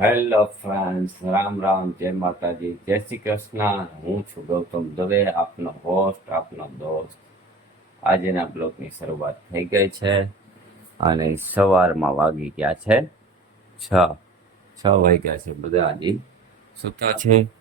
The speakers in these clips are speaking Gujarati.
Hello friends Ram Ram. જય માતાજી. જય શ્રી કૃષ્ણ. હું છું ગૌતમ દવે, આપનો હોસ્ટ આપનો દોસ્ત. આજના બ્લોગની શરૂઆત થઈ ગઈ છે અને સવારમાં વાગી ગયા છે છ. છ વાગ્યા છે બધા હજી સૂતા છે?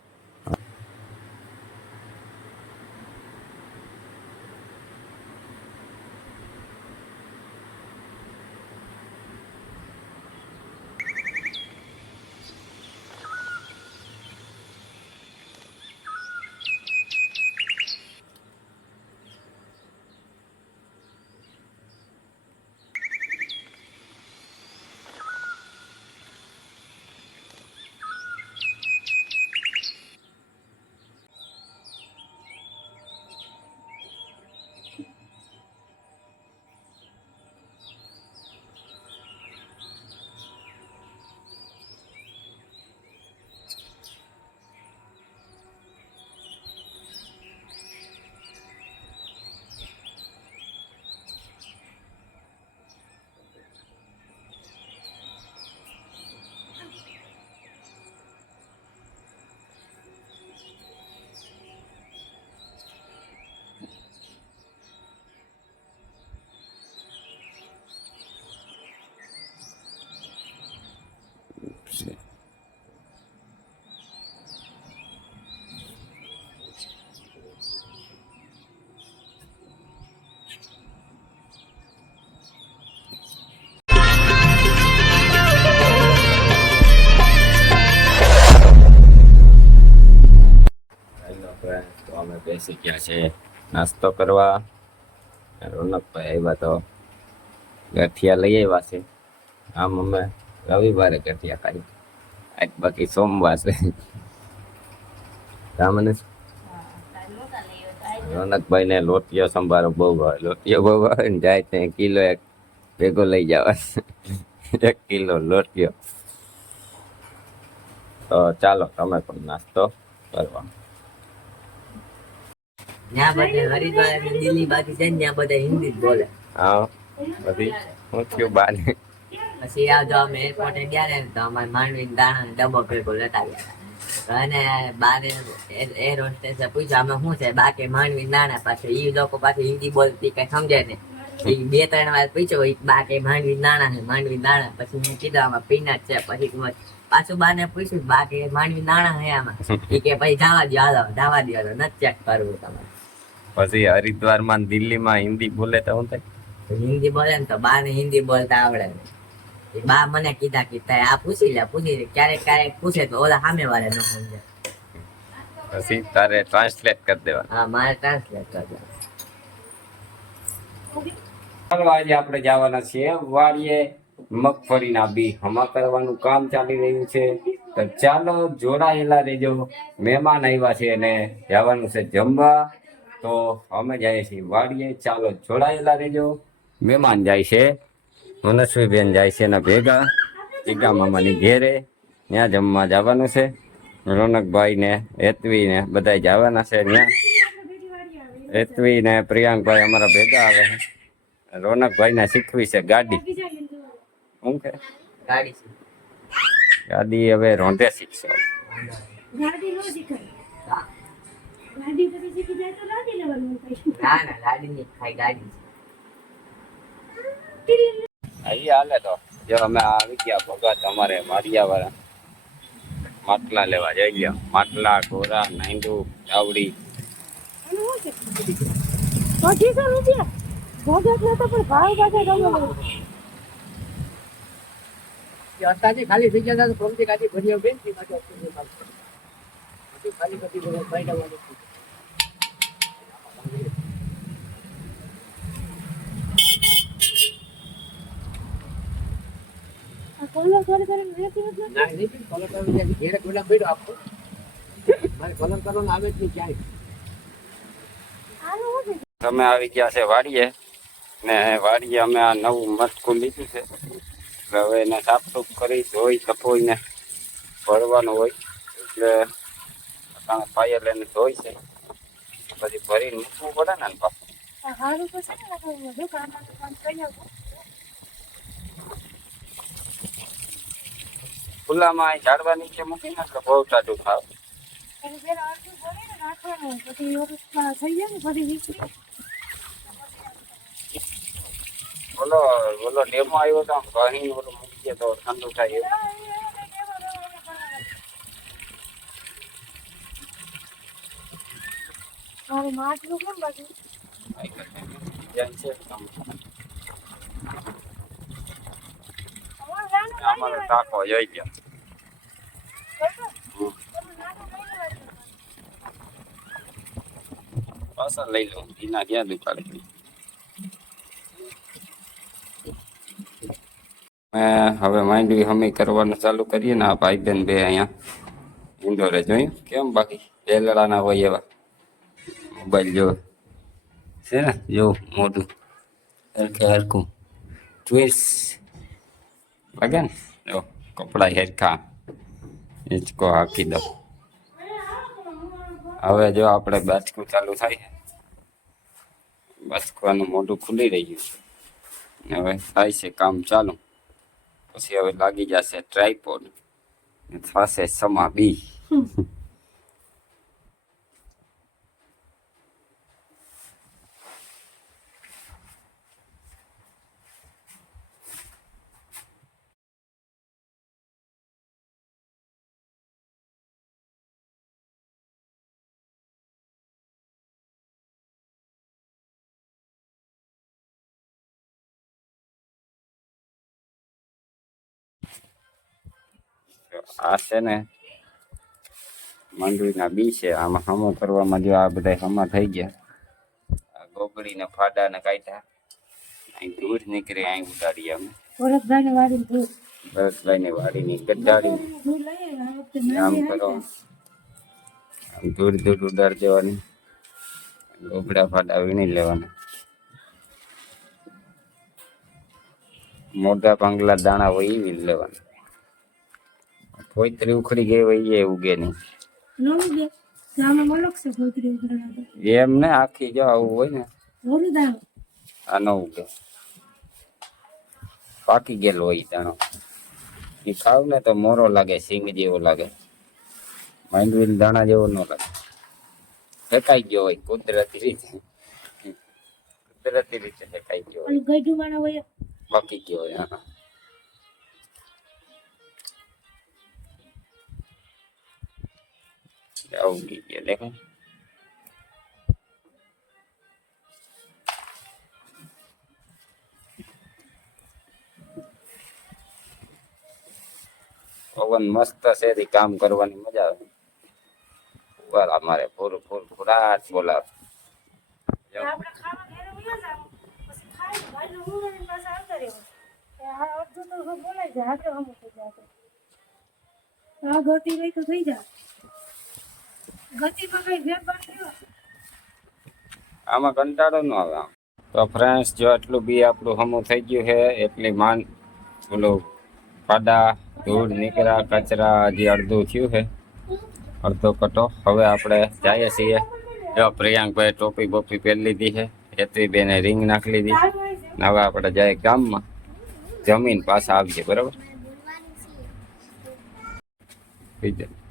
છે. નાસ્તો કરવા. રોનકભાઈ આવ્યા તો ગઠિયા લઈ આવ્યા છે. આમ અમે રવિવારે ગઠિયા ખાઈ. આજ બાકી સોમવાર છે. તમને રોનકભાઈ ને લોટિયો સંભારો બહુ ભાવે. લોટિયો બહુ ભાવે ને જાય ત્યાં કિલો એક ભેગો લઈ જવા. એક કિલો લોટિયો તો ચાલો, તમે પણ નાસ્તો કરવા ત્યાં બધે હરિદ્વાર દિલ્હી બાજુ છે ને ત્યાં બધા હિન્દી જ બોલે. હા બધી હું થયું બાને પછી આવજો અમે એરપોર્ટે ગયા ને તો અમારે માંડવી દાણા ડબ્બો ભેગો લેતા ગયા અને બારે એર હોસ્ટેસે પૂછ્યું અમે શું છે? બાકી માંડવી દાણા પાછું ઈ લોકો પાછું હિન્દી બોલતી કઈ સમજે ને બે ત્રણ વાર પૂછ્યો બાકી માંડવી દાણા છે માંડવી દાણા. પછી મેં કીધું આમાં પીનટ છે. પછી પાછું બાને પૂછ્યું બાકી માંડવી દાણા છે આમાં? ઈ કે પછી જવા દો હાલો જવા દો નથી ચેક કરવું તમારે. પછી હરિદ્વારમાં ને દિલ્હીમાં હિન્દી બોલે તો હું થાય? હિન્દી બોલે ને તો બા ને હિન્દી બોલતા આવડે બા મને કીધા કે તારે આ પૂછી લે પૂછી લે. ક્યારેક ક્યારેક પૂછે તો ઓલા સામે વાળા ન સમજે. પછી તારે ટ્રાન્સલેટ કરી દેવા હા મારે ટ્રાન્સલેટ કરી દેવા ચાલો આજે આપણે જવાના છીએ વાડીએ મગફળીના બી હમા કરવાનું કામ ચાલી રહ્યું છે. તો ચાલો જોડાયેલા રહેજો. મહેમાન આવ્યા છે અને જવાનું છે જમવા. તો અમે જઈએ છીએ વાડીએ. ચાલો જોડાયેલા રહેજો. મહેમાન જાય છે. મનસ્વીબેન જાય છે એના ભેગા. ઈગા મામાની ઘેરે. ત્યાં જમવા જવાનું છે. રોનકભાઈ ને હેતવી ને બધા જવાના છે ત્યાં હેતવી ને પ્રિયાંકભાઈ અમારા ભેગા આવે છે. રોનકભાઈ ને શીખવી છે ગાડી. શું કે? ગાડી છે. ગાડી હવે રોંધે શીખશે. ગાડી નો શીખાય ગાડી પછી શીખી જાય તો ગાડી લેવાનું ના ના ગાડી નહીં ખાઈ ગાડી અહીં હાલે તો. જો અમે આવી ગયા ભગત અમારે મારિયા વાળા માટલા લેવા જઈ ગયા. માટલા ઘોડા નાઈંદુ ચાવડી. પચીસો રૂપિયા. ભગત ને તો પણ ભાવ કાઢે ગમે અત્યારે ખાલી થઈ ગયા તો કોમતી ગાડી ભરી આવ બેન. ખાલી બધી આ કોલર કરીને વેચી નથી ના નહીં કલર કરવાનું ઘેરે કોલા બેડો આપો. મારે કલર કરવાનું આવે જ નહીં ક્યાંય. આનું અમે આવી ગયા છે વાડીએ ને વાડીએ અમે આ નવું મસ્કું લીધું છે. હવે એને સાફ સૂફ કરી ધોઈ સફોઈને ભરવાનું હોય. એટલે અટાણે પાયે લઈને ધોઈ છે. પછી ભરીને મૂકવું પડે ને પાછું. આ હારું તો છે ને નકર દુકાનમાં કામ કરી આવું ખુલ્લામાં એ ઝાડવા નીચે મૂકીને એટલે બહુ ટાઢું ઓલું ને બોલો બોલો ડેમો આવ્યો તો ઘણી કહી મૂકીએ તો ઠંડુ થાય એવું. મારું માટલું કેમ બધું છે. અમારું નાનું અમારે ટાંકો જોઈ ગયો હમ. પાછા લઈ લઉં એના ક્યાં દુકાળે મેં હવે માંડવી હમી કરવાનું ચાલુ કરીએ ને આ ભાઈ બેન બે અહીંયા ઇન્દોરે જોયું કેમ બાકી બેલડાના હોય એવા મોબાઈલ જો છે ને જો મોટું હરખે હરખું ટ્વિસ લાગે ને જો કપડા હેરખા હિંચકો હાકી દો હવે જો આપણે બાચકું ચાલુ થાય બાચકવાનું મોઢું ખુલી રહ્યું છે હવે થાય છે કામ ચાલુ પછી હવે લાગી જશે ટ્રાયપોડ થશે સમા બી આ છે ને માંડવીના બી છે. આમાં હમો કરવામાં જો આ બધા હમા થઈ ગયા. આ ફાડા ને કાઢ્યા. અહીં દૂર નીકળે અહીં ઉડાડી અમે. ધૂળ. લઈ આવ્યા. આ વખતે આમ કરો. આમ દૂર દૂર ઉડાડ દેવાની ગોગડા ફાડા વીણી લેવાના. મોટા પાંગલા દાણા હોય એ લેવાના. પોઈતરી ઉખડી ગઈ હોય એ ઉગે નહીં. એમ ને આખી જો આવું હોય ને આનો. આ ન ઉગે. પાકી ગયેલો હોય ઈ એ ખાવ ને તો મોરો લાગે સિંગ જેવો લાગે. માંડવી દાણા જેવો ન લાગે. ફેંકાઈ ગયો હોય કુદરતી રીતે. કુદરતી રીતે ફેંકાઈ ગયો હોય. પાકી ગયો હોય હા. આવું ગઈ ગયા દેખાય પવન મસ્ત છે તે કામ કરવાની મજા આવે વાલા મારે પૂરું પૂરું પૂરાટ બોલાવે આપણે ખાવા ઘરે ઉયા જાવ. પછી ખાઈને ભાઈને ઉંઘાડીને પાછા આવતા રહેવું. એ આ અડધું તો હવે બોલાઈ જાય. આપણે હમું થઈ જાય તો. આ ગતિ રહી તો થઈ જાય. આમાં કંટાળો ન આવે આમ. તો ફ્રેન્ડ્સ જો આટલું બી આપણું હમું થઈ ગયું છે, એટલી માન ઓલું પાડા, ધૂળ, નીકળ્યા, કચરા, હજી અડધું થયું છે. અડધો કટો. હવે આપણે જઈએ છીએ. જો પ્રિયાંકભાઈ ટોપી બોપી પહેરી લીધી છે. હેતવીબેને રિંગ નાખી લીધી. ચાલુ હોય છે. ને હવે આપણે જઈએ ગામમાં. જમીન પાછા આવીએ બરાબર? બીજું.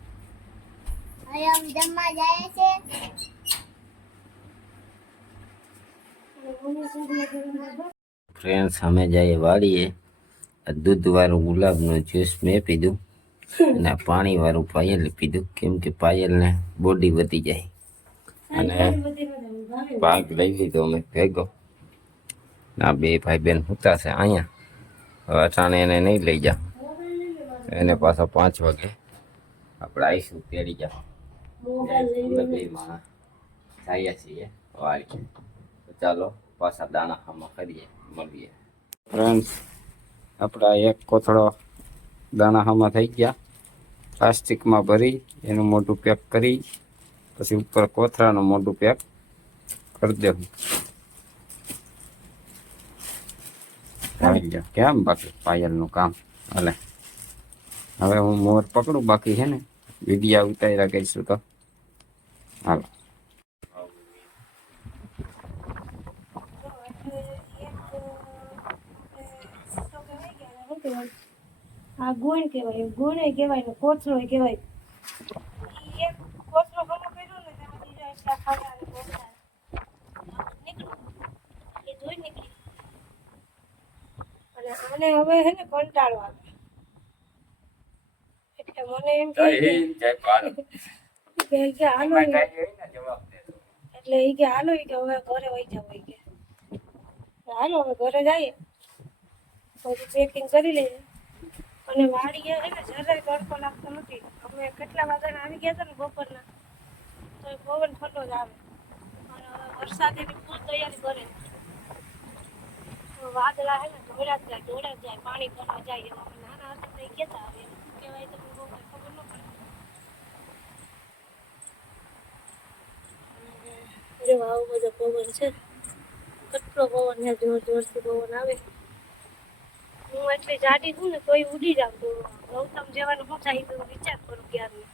હવે અમે જમવા ફ્રેન્ડ્સ અમે જઈએ વાળીએ દૂધવાળું ગુલાબનું જ્યુસ મેં પીધું અને પાણીવાળું પાયલે પીધું. કેમ કે પાયલને બોડી વધી જાય. અને પાક લઈ લીધો અમે ભેગો. ના બે ભાઈ બેન હોતા છે અહીંયા. હવે અટાણે એને નહીં લઈ જા એને પાછા પાંચ વાગે આપણે આવીશું તેડી જા બે જઈએ છીએ વાળી તો ચાલો પાછા દાણા ખામાં કરીએ મળીએ ફ્રેન્ડ્સ આપણા એક કોથળો દાણા હામાં થઈ ગયા. પ્લાસ્ટિકમાં ભરી એનું મોટું પેક કરી પછી ઉપર કોથળાનું મોટું પેક કરી દેવું. કેમ બાકી પાયલનું કામ? ભલે હવે હું મોર પકડું બાકી છે ને. વિડીયા ઉતારી રાખીશું તો. હાલો. કે? આ ગુણ કહેવાય ગુણ કહેવાય ને કોથળો કહેવાય. એક કોથળો ખમો કર્યો ને તેમાંથી જો એટલા ખાડા નીકળ્યું એ જોઈ નીકળી. અને આને હવે હે ને કંટાળો આવે. એટલે મને એમ જય કહે કે- હિન્દ કે હાલો એટલે એ કે હાલો ઈ કે હવે ઘરે વહી જાવ ઈ કે. હાલો હવે ઘરે જઈએ. પછી ચેકિંગ કરી લઈએ. અને વાડીએ છે ને જરાય તડકો લાગતો નથી. અમે કેટલા વાગ્યાના આવી ગયા હતા ને બપોરના તો એ પવન ઠંડો જ આવે. અને વરસાદ એની ફૂલ તૈયારી કરે. વાદળા હે ને ધોળા જ જાય ધોળા જ જાય પાણી ભરવા જાય નાના હતા તો એ કહેતા હવે એમ શું કહેવાય તો બહુ કઈ ખબર ન પડે જો આવો બધો પવન છે. કેટલો પવન છે, જોર જોરથી પવન આવે. હું એટલી જાડી છું ને તોય ઉડી જાઉં તો ગૌતમ જવાનું પૂછાય તો વિચાર કરું ક્યારનું.